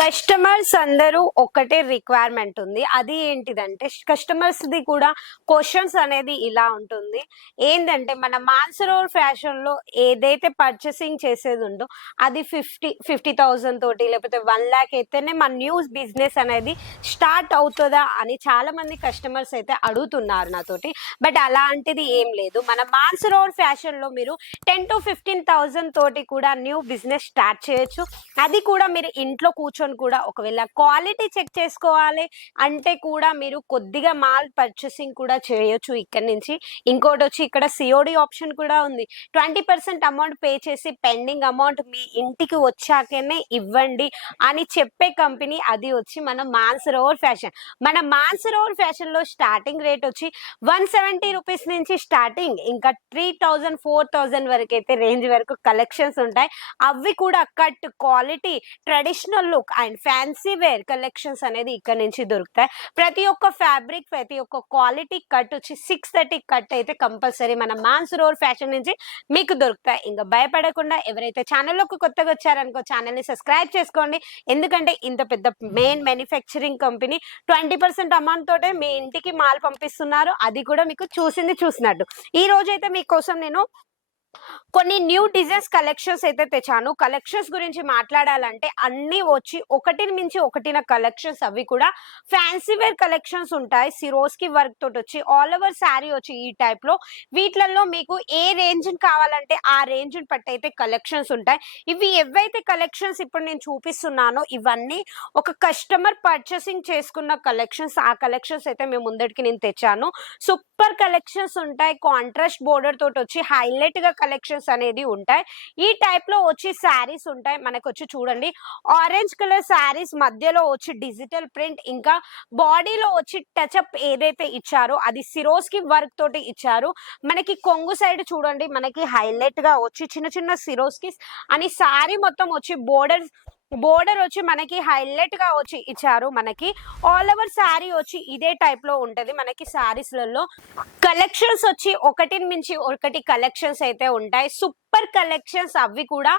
Customers అందరూ ఒకటే requirement ఉంది. అది ఏంటిదంటే కస్టమర్స్ ది కూడా క్వశ్చన్స్ అనేది ఇలా ఉంటుంది. ఏంటంటే మన మాన్సరోవర్ ఫ్యాషన్లో ఏదైతే పర్చేసింగ్ చేసేది ఉందో అది ఫిఫ్టీ ఫిఫ్టీ థౌసండ్ తోటి లేకపోతే వన్ ల్యాక్ అయితేనే మన న్యూస్ బిజినెస్ అనేది స్టార్ట్ అవుతుందా అని చాలా మంది కస్టమర్స్ అయితే అడుగుతున్నారు నాతోటి. బట్ అలాంటిది ఏం లేదు. మన మాన్సరోవర్ ఫ్యాషన్లో మీరు టెన్ టు ఫిఫ్టీన్ థౌసండ్ తోటి కూడా న్యూ బిజినెస్ స్టార్ట్ చేయొచ్చు. అది కూడా మీరు ఇంట్లో కూర్చొని కూడా ఒకవేళ క్వాలిటీ చెక్ చేసుకోవాలి అంటే కూడా మీరు కొద్దిగా మాల్ పర్చేసింగ్ కూడా చేయొచ్చు ఇక్కడ నుంచి. ఇంకోటి వచ్చి ఇక్కడ సిఓడి ఆప్షన్ కూడా ఉంది. ట్వంటీ పర్సెంట్ అమౌంట్ పే చేసి పెండింగ్ అమౌంట్ మీ ఇంటికి వచ్చాకనే ఇవ్వండి అని చెప్పే కంపెనీ అది వచ్చి మన మాన్సరోవర్ ఫ్యాషన్. మన మాన్సరోవర్ ఫ్యాషన్లో స్టార్టింగ్ రేట్ వచ్చి వన్ సెవెంటీ రూపీస్ నుంచి స్టార్టింగ్ ఇంకా త్రీ థౌజండ్ ఫోర్ థౌజండ్ వరకు అయితే రేంజ్ వరకు కలెక్షన్స్ ఉంటాయి. అవి కూడా cut quality traditional look and fancy wear collections అనేది ఇక్కడ నుంచి దొరుకుతాయి. ప్రతి ఒక్క ఫ్యాబ్రిక్ ప్రతి ఒక్క క్వాలిటీ కట్ వచ్చి సిక్స్ థర్టీ కట్ అయితే కంపల్సరీ మన మాన్స్ రోల్ ఫ్యాషన్ నుంచి మీకు దొరుకుతాయి. ఇంకా భయపడకుండా ఎవరైతే ఛానల్లోకి కొత్తగా వచ్చారనుకో ఛానల్ని సబ్స్క్రైబ్ చేసుకోండి. ఎందుకంటే ఇంత పెద్ద main manufacturing company twenty percent amount తోటే మీ ఇంటికి మాల్ పంపిస్తున్నారు. అది కూడా మీకు చూసింది చూసినట్టు. ఈ రోజైతే మీకోసం నేను కొన్ని న్యూ డిజైన్స్ కలెక్షన్స్ అయితే తెచ్చాను. కలెక్షన్స్ గురించి మాట్లాడాలంటే అన్ని వచ్చి ఒకటిని మించి ఒకటిన కలెక్షన్స్ అవి కూడా ఫ్యాన్సీ వేర్ కలెక్షన్స్ ఉంటాయి. సిరోస్కి వర్క్ తోటి వచ్చి ఆల్ ఓవర్ శారీ వచ్చి ఈ టైప్లో. వీటిలలో మీకు ఏ రేంజ్ కావాలంటే ఆ రేంజ్ పట్టి అయితే కలెక్షన్స్ ఉంటాయి. ఇవి ఎవైతే కలెక్షన్స్ ఇప్పుడు నేను చూపిస్తున్నానో ఇవన్నీ ఒక కస్టమర్ పర్చేసింగ్ చేసుకున్న కలెక్షన్స్ ఆ కలెక్షన్స్ అయితే మేము ముందటికి నేను తెచ్చాను. సూపర్ కలెక్షన్స్ ఉంటాయి. కాంట్రాస్ట్ బోర్డర్ తోటి వచ్చి హైలైట్గా కలెక్షన్స్ అనేది ఉంటాయి. ఈ టైప్లో వచ్చి శారీస్ ఉంటాయి. మనకు వచ్చి చూడండి. ఆరెంజ్ కలర్ శారీస్ మధ్యలో వచ్చి డిజిటల్ ప్రింట్ ఇంకా బాడీలో వచ్చి టచ్అప్ ఏదైతే ఇచ్చారో అది సిరోస్కి వర్క్ తోటి ఇచ్చారు. మనకి కొంగు సైడ్ చూడండి. మనకి హైలైట్గా వచ్చి చిన్న చిన్న సిరోస్కి అని శారీ మొత్తం వచ్చి బోర్డర్ బోర్డర్ వచ్చి మనకి హైలైట్గా వచ్చి ఇచ్చారు మనకి. ఆల్ ఓవర్ శారీ వచ్చి ఇదే టైప్లో ఉంటది మనకి శారీస్లలో. కలెక్షన్స్ వచ్చి ఒకటి మించి ఒకటి కలెక్షన్స్ అయితే ఉంటాయి. సూపర్ సూపర్ కలెక్షన్స్ అవి కూడా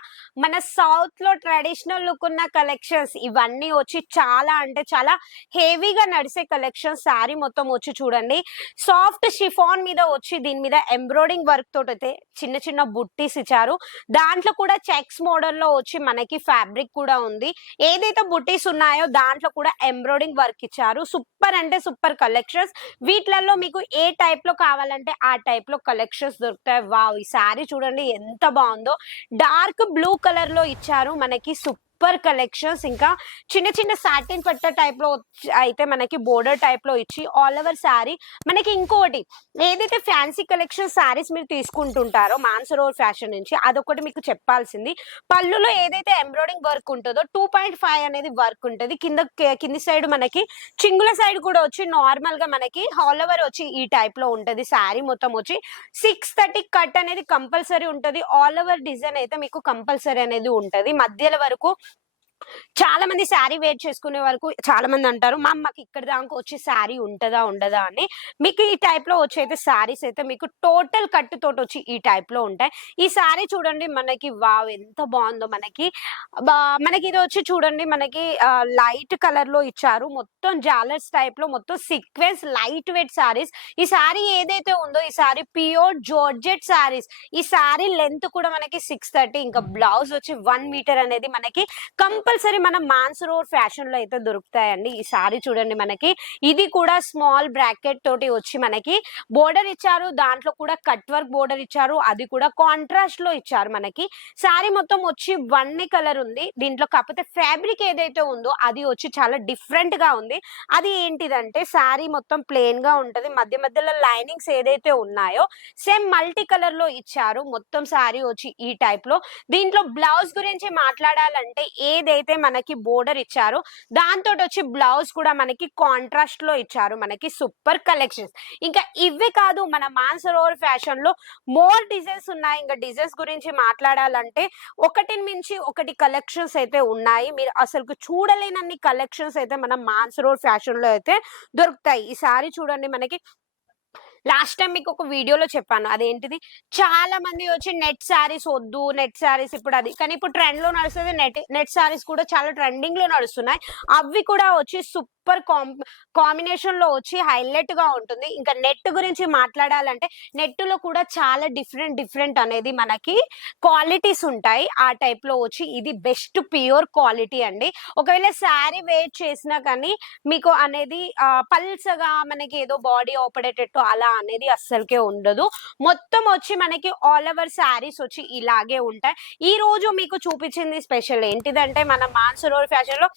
మన సౌత్లో ట్రెడిషనల్ లుక్ ఉన్న కలెక్షన్స్ ఇవన్నీ వచ్చి చాలా అంటే చాలా హెవీగా నడిసే కలెక్షన్స్ శారీ మొత్తం వచ్చి చూడండి. సాఫ్ట్ షిఫాన్ మీద వచ్చి దీని మీద ఎంబ్రాయిడింగ్ వర్క్ తోటి అయితే చిన్న చిన్న బుట్టీస్ ఇచ్చారు. దాంట్లో కూడా చెక్స్ మోడల్లో వచ్చి మనకి ఫ్యాబ్రిక్ కూడా ఉంది. ఏదైతే బుట్టీస్ ఉన్నాయో దాంట్లో కూడా ఎంబ్రాయిడింగ్ వర్క్ ఇచ్చారు. సూపర్ అంటే సూపర్ కలెక్షన్స్ వీటిలలో మీకు ఏ టైప్లో కావాలంటే ఆ టైప్లో కలెక్షన్స్ దొరుకుతాయి. వావ్ ఈ శారీ చూడండి ఎంత బాగుందో. డార్క్ బ్లూ కలర్లో ఇచ్చారు మనకి సూపర్ కలెక్షన్స్. ఇంకా చిన్న చిన్న సాటిన్ పట్ట టైప్లో అయితే మనకి బోర్డర్ టైప్లో ఇచ్చి ఆల్ ఓవర్ శారీ మనకి ఇంకోటి ఏదైతే ఫ్యాన్సీ కలెక్షన్ శారీస్ మీరు తీసుకుంటుంటారో మాన్సరోవర్ ఫ్యాషన్ నుంచి అదొకటి మీకు చెప్పాల్సింది. పళ్ళులో ఏదైతే ఎంబ్రాయిడింగ్ వర్క్ ఉంటుందో టూ పాయింట్ ఫైవ్ అనేది వర్క్ ఉంటుంది. కింద కింది సైడ్ మనకి చింగుల సైడ్ కూడా వచ్చి నార్మల్గా మనకి హాల్ ఓవర్ వచ్చి ఈ టైప్లో ఉంటుంది శారీ మొత్తం వచ్చి. సిక్స్ థర్టీ కట్ అనేది కంపల్సరీ ఉంటుంది. ఆల్ ఓవర్ డిజైన్ అయితే మీకు కంపల్సరీ అనేది ఉంటుంది. మధ్యలో వరకు చాలా మంది శారీ వేర్ చేసుకునే వరకు చాలా మంది అంటారు మా మాకు ఇక్కడ దాకా వచ్చి శారీ ఉంటుందా ఉండదా అని. మీకు ఈ టైప్లో వచ్చి అయితే శారీస్ అయితే మీకు టోటల్ కట్ తోటి వచ్చి ఈ టైప్లో ఉంటాయి. ఈ శారీ చూడండి మనకి వావ్! ఎంత బాగుందో మనకి. మనకి ఇది వచ్చి చూడండి మనకి లైట్ కలర్లో ఇచ్చారు. మొత్తం జాలర్స్ టైప్లో మొత్తం సీక్వెన్స్ లైట్ వెయిట్ శారీస్. ఈ శారీ ఏదైతే ఉందో ఈ శారీ ప్యూర్ జోర్జెట్ శారీస్. ఈ శారీ లెంత్ కూడా మనకి సిక్స్ థర్టీ ఇంకా బ్లౌజ్ వచ్చి వన్ మీటర్ అనేది మనకి కంపల్సరీ మన మాన్సరోర్ ఫ్యాషన్లో అయితే దొరుకుతాయండి. ఈ సారీ చూడండి మనకి. ఇది కూడా స్మాల్ బ్రాకెట్ తోటి వచ్చి మనకి బోర్డర్ ఇచ్చారు. దాంట్లో కూడా కట్ వర్క్ బోర్డర్ ఇచ్చారు. అది కూడా కాంట్రాస్ట్లో ఇచ్చారు మనకి. సారీ మొత్తం వచ్చి వన్ కలర్ ఉంది. దీంట్లో కాకపోతే ఫ్యాబ్రిక్ ఏదైతే ఉందో అది వచ్చి చాలా డిఫరెంట్గా ఉంది. అది ఏంటిదంటే సారీ మొత్తం ప్లెయిన్గా ఉంటది. మధ్య మధ్యలో లైనింగ్స్ ఏదైతే ఉన్నాయో సేమ్ మల్టీ కలర్లో ఇచ్చారు. మొత్తం సారీ వచ్చి ఈ టైప్లో. దీంట్లో బ్లౌజ్ గురించి మాట్లాడాలంటే ఏదైతే అయితే మనకి బోర్డర్ ఇచ్చారో దాంతో వచ్చి బ్లౌజ్ కూడా మనకి కాంట్రాస్ట్లో ఇచ్చారు మనకి సూపర్ కలెక్షన్స్. ఇంకా ఇవే కాదు మన మాన్సరోవర్ ఫ్యాషన్లో మోర్ డిజైన్స్ ఉన్నాయి. ఇంకా డిజైన్స్ గురించి మాట్లాడాలంటే ఒకటి మించి ఒకటి కలెక్షన్స్ అయితే ఉన్నాయి. మీరు అసలు చూడలేనన్ని కలెక్షన్స్ అయితే మన మాన్సరోవర్ ఫ్యాషన్లో అయితే దొరుకుతాయి. ఈసారి చూడండి మనకి లాస్ట్ టైం మీకు ఒక వీడియోలో చెప్పాను. అదేంటిది? చాలా మంది వచ్చి నెట్ శారీస్ వద్దు నెట్ శారీస్ ఇప్పుడు అది. కానీ ఇప్పుడు ట్రెండ్లో నడుస్తుంది నెట్ నెట్ శారీస్ కూడా చాలా ట్రెండింగ్లో నడుస్తున్నాయి. అవి కూడా వచ్చి సూపర్ కాం కాంబినేషన్లో వచ్చి హైలైట్గా ఉంటుంది. ఇంకా నెట్ గురించి మాట్లాడాలంటే నెట్లో కూడా చాలా డిఫరెంట్ డిఫరెంట్ అనేది మనకి క్వాలిటీస్ ఉంటాయి. ఆ టైప్లో వచ్చి ఇది బెస్ట్ ప్యూర్ క్వాలిటీ అండి. ఒకవేళ శారీ వెయిట్ చేసినా కానీ మీకు అనేది పల్సగా పల్చగా మనకి ఏదో బాడీ ఓపడేటట్టు అలా అనేది అస్సలకే ఉండదు. మొత్తం వచ్చి మనకి ఆల్ ఓవర్ శారీస్ వచ్చి ఇలాగే ఉంటాయి. ఈ రోజు మీకు చూపించింది స్పెషల్ ఏంటిదంటే మన మాన్సరోర్ ఫ్యాషన్లో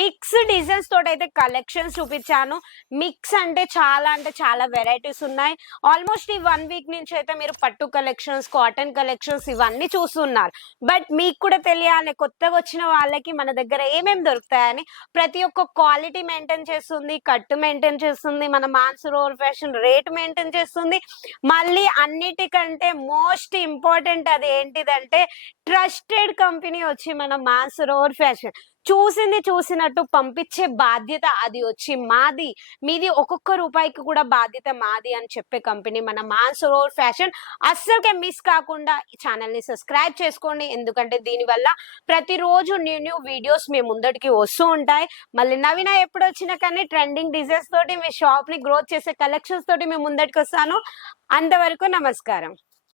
మిక్స్ డిజైన్స్ తోటి అయితే కలెక్షన్స్ చూపించాను. మిక్స్ అంటే చాలా అంటే చాలా వెరైటీస్ ఉన్నాయి. ఆల్మోస్ట్ ఈ వన్ వీక్ నుంచి అయితే మీరు పట్టు కలెక్షన్స్ కాటన్ కలెక్షన్స్ ఇవన్నీ చూస్తున్నారు. బట్ మీకు కూడా తెలియాలి కొత్తగా వచ్చిన వాళ్ళకి మన దగ్గర ఏమేమి దొరుకుతాయని. ప్రతి ఒక్క క్వాలిటీ మెయింటైన్ చేస్తుంది కట్టు మెయింటైన్ చేస్తుంది మన మాన్సరోర్ ఫ్యాషన్ రేట్ మెయింటైన్ చేస్తుంది. మళ్ళీ అన్నిటికంటే మోస్ట్ ఇంపార్టెంట్ అది ఏంటిదంటే ట్రస్టెడ్ కంపెనీ వచ్చి మన మాన్సరోర్ ఫ్యాషన్ చూసింది చూసినట్టు పంపించే బాధ్యత అది వచ్చి మాది. మీది ఒక్కొక్క రూపాయికి కూడా బాధ్యత మాది అని చెప్పే కంపెనీ మన మాన్సరోర్ ఫ్యాషన్. అస్సలుకే మిస్ కాకుండా ఈ ఛానల్ని సబ్స్క్రైబ్ చేసుకోండి. ఎందుకంటే దీనివల్ల ప్రతిరోజు న్యూ న్యూ వీడియోస్ మీ ముందటికి వస్తూ ఉంటాయి. మళ్ళీ నవీన ఎప్పుడు వచ్చినా కానీ ట్రెండింగ్ డిజైన్స్ తోటి మీ షాప్ని గ్రోత్ చేసే కలెక్షన్స్ తోటి మీ ముందటికి వస్తాను. అంతవరకు నమస్కారం.